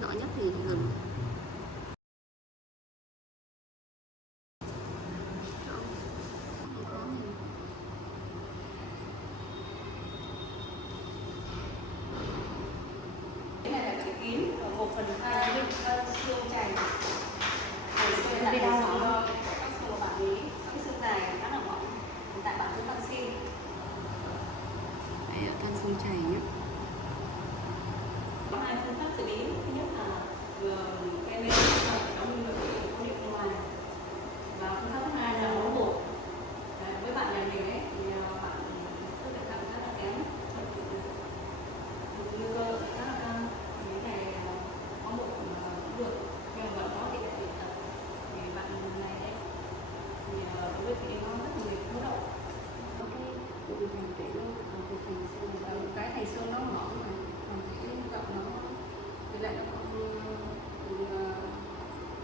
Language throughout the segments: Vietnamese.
rõ nhất thì gừng. Cái này là cái kín, một phần hai xương chày. Xương là cái xương đo, các xương của bạn ấy, cái xương này khá là mỏng. Hiện tại bạn cứ canxi. Đây là căn xương chày nhé. Có hai phương pháp xử lý. Thứ nhất là gây lên đóng như vậy có điện ngoài. Và phương pháp thứ hai là bó bột. Với bạn nhà mình ấy thì bạn sức đề kháng khá là kém, nguy cơ khá là cao. Cái này bó bột cũng được, nhưng mà vẫn có tỷ lệ bệnh tật. Thì bạn này đấy thì đối với chị nó rất là nhiều mức độ. Có cái bụng thành tủy luôn, còn cái thành xương này đâu, cái thành xương nó mỏng mà, còn cái rộng nó tỷ lệ nó không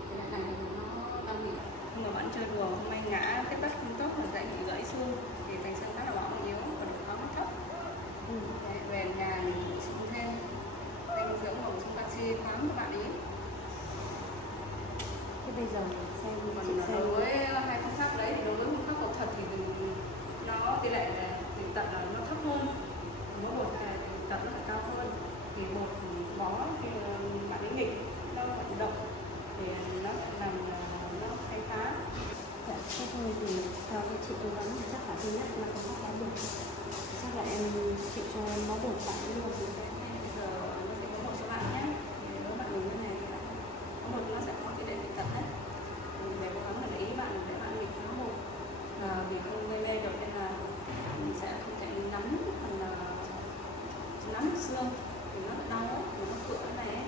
tỷ lệ này thì nó đang bị. Nhưng mà bạn chơi đùa hôm nay ngã cái tất không tốt là dậy bị gãy xương thì thành xương rất là mỏng yếu và độ nó thấp. Về nhà mình bổ sung thêm dinh dưỡng bổ sung canxi khoáng cho bạn ấy. Thế bây giờ xem Còn đối với hai phương pháp đấy thì đối với phương pháp phẫu thuật thì nó tỷ lệ bệnh tật là nó thấp hơn, mỗi một cái bệnh tật nó lại cao hơn. Thì một bó khi bạn ấy nghịch nó vận động thì nó làm nó khai phá. dạ, thế thôi thì theo cái chị tư vấn thì chắc là thứ nhất là không có bó bột, chắc là em chị cho em bó bột bạn luôn. Bây giờ nó sẽ có một số bạn nhé. Thì nếu bạn dùng cái này thì bạn có một nó sẽ có tỷ lệ bệnh tật hết. Thì để cố gắng là để ý bạn để bạn nghịch nó một vì không gây mê được nên là mình sẽ không chạy nắm phần nắm xương thì nó lại đau và nó cựa cái này ấy.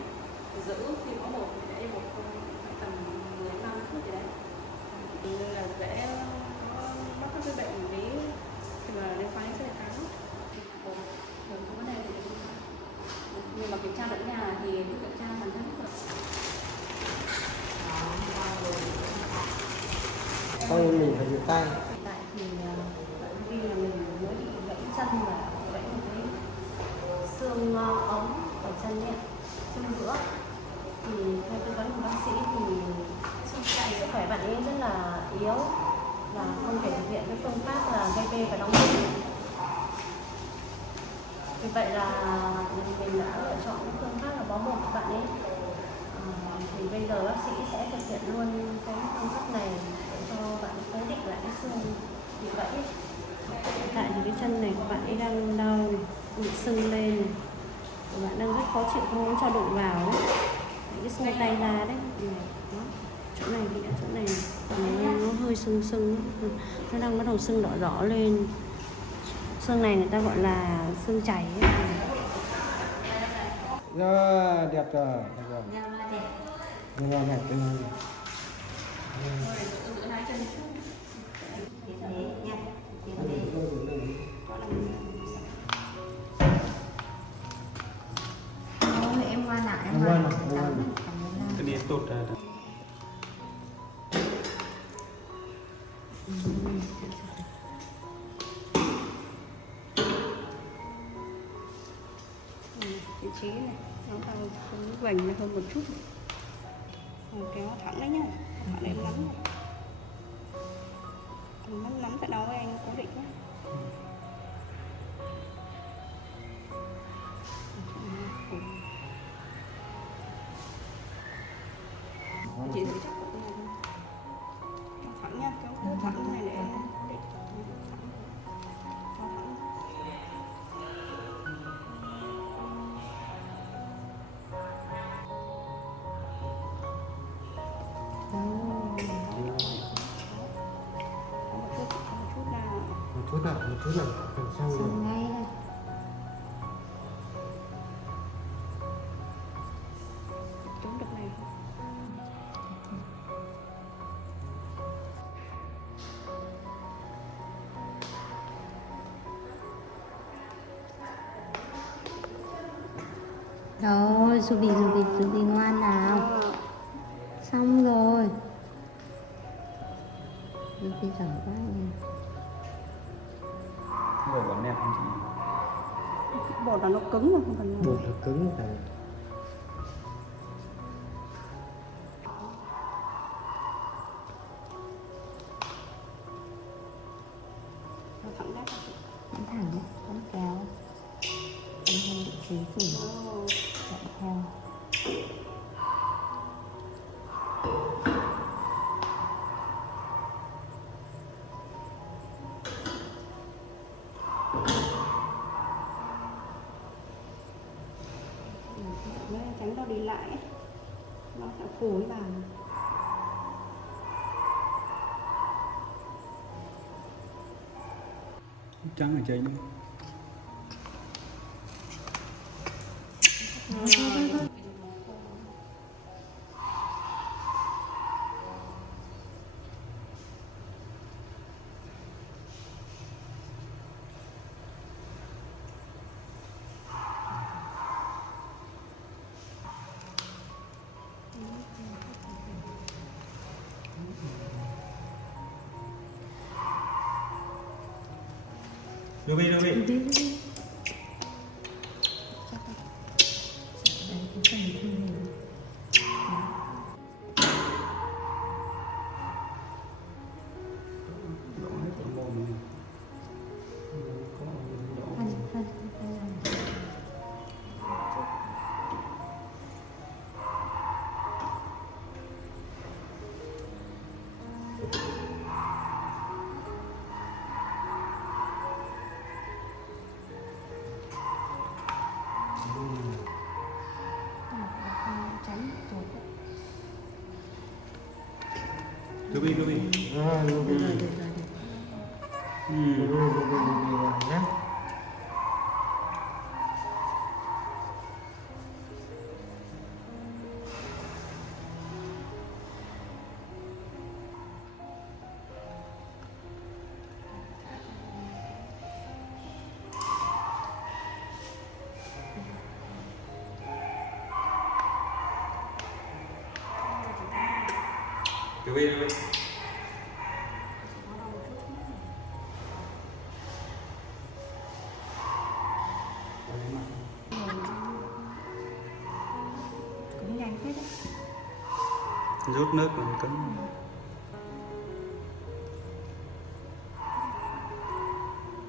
Thì giữ khi có một thì để một không phải tầm 15 phút gì đấy. Nên là dễ có mắc các cái bệnh lý khi mà liên quan đến sức đề kháng. Không có vấn đề gì. Nhưng mà kiểm tra lẫn nhà thì cứ kiểm tra bản thân được. Tay mình phải rửa tay. Hiện tại thì vì là mình mới bị gãy chân và gãy một cái xương ống ở chân nhé, xương giữa. Thì theo tư vấn của bác sĩ thì sức khỏe bạn ấy rất là yếu và không thể thực hiện cái phương pháp là gây tê và đóng bụng. Vì vậy là mình đã lựa chọn cái phương pháp là bó bột cho bạn ấy. Thì bây giờ bác sĩ sẽ thực hiện luôn cái phương pháp này để cho bạn cố định lại cái xương bị gãy. Hiện tại thì cái chân này của bạn ấy đang đau, bị sưng lên, và bạn đang rất khó chịu, không muốn cho đụng vào đấy. Cái xương tay ra đấy. Đó. Chỗ này thì chỗ này nó hơi sưng sưng, nó đang bắt đầu sưng đỏ đỏ lên. Xương này người ta gọi là xương chảy ấy. Rồi, đẹp rồi. Đúng rồi, đẹp rồi. Giữ hai chân trước. Thôi em qua lại em Qua qua nào, qua nào. Cái đi tốt ra. Vị trí này nó đang vành hơn một chút. Kéo thẳng đấy nhá, thẳng lên lắm này. Nắm phải đau anh cố định nhé. Chị giữ chắc của này thôi. Thẳng nha, kéo thẳng cái này để định. Thẳng. Một chút nào, còn xong rồi. sưng ngay đây. Chống được này không? Rồi, Ruby ngoan nào. Xong rồi. Ruby giỏi quá nha. Rồi còn đẹp không chị? Bột là nó cứng mà không cần. Bột là cứng phải. Đấy, tránh nó đi lại ấy. Nó sẽ phù cái bàn. Trắng ở trên. Ruby. Ruby. Rồi, Ruby nhé. Ruby. Cũng nhanh phết đấy. Rút nước làm cứng.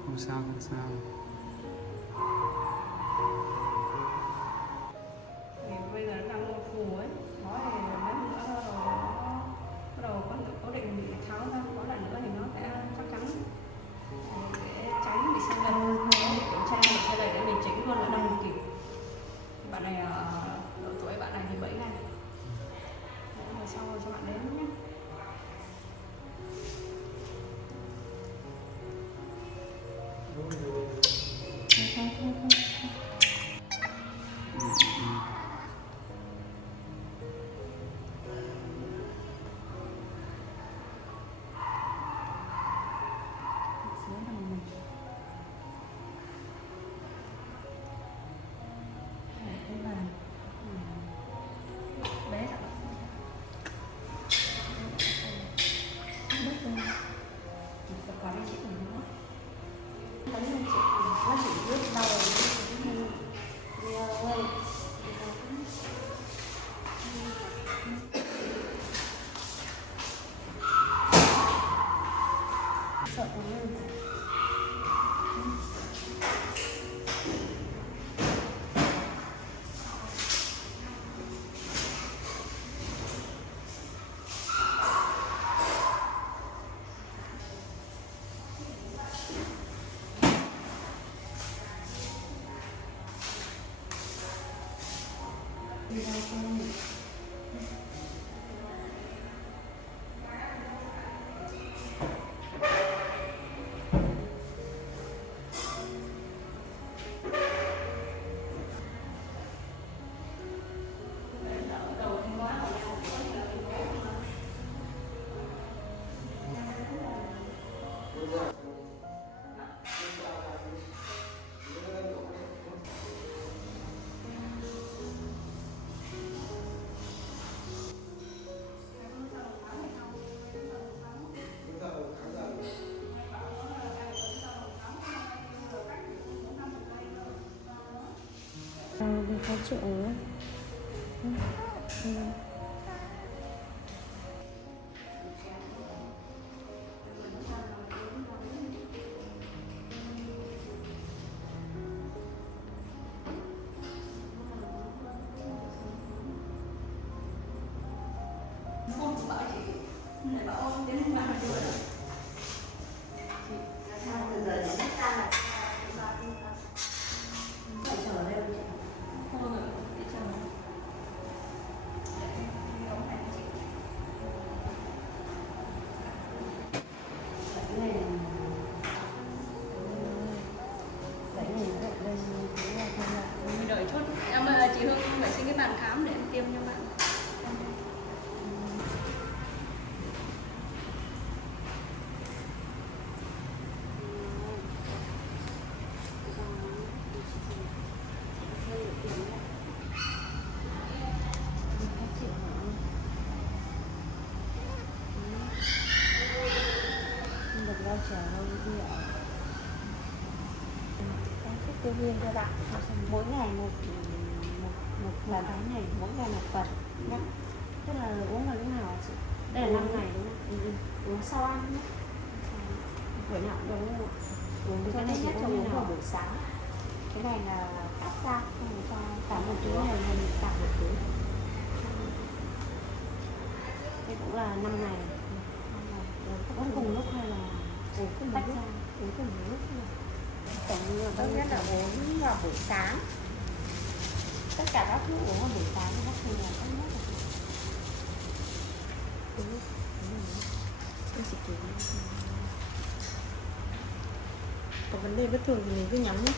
Không sao. Thì bây giờ nó đang phù ấy, nó thì mấy nữa nó bắt đầu có định bị tháo ra, có lần nữa thì nó sẽ chắc chắn để tránh bị sai lệch. Kiểm tra bị sai lệch để mình chỉnh luôn ở đâu một kịp. Bạn này độ tuổi bạn này thì 7 ngày. Rồi sau cho bạn đến nhé. Nó chỉ rút đầu sợ quá. Vì khó chịu nữa. Không bao giờ đi chợ. tiêu viên cho bạn. Mỗi ngày một lần, cái này mỗi ngày một phần nhé. tức là uống vào lúc nào hả chị? Đây là 5 ngày đúng không? Uống sau ăn nhé. Buổi nào cũng đúng không? Uống Cái cái này này thì nhất cho uống như uống vào nào? buổi sáng. Cái này là cắt ra không cho cả một túi túi này này mình cả một túi. Đây cũng là 5 ngày. Uống cùng lúc hay là Uống cùng tách lúc. ra? Uống cùng lúc. Tổng như là Tốt bao nhiêu nhất là ngày? uống vào buổi sáng. Tất cả các thuốc uống vào buổi sáng thì vaccine là tốt nhất. Em chỉ kiểu có vấn đề bất thường thì mình cứ nhắm nhé.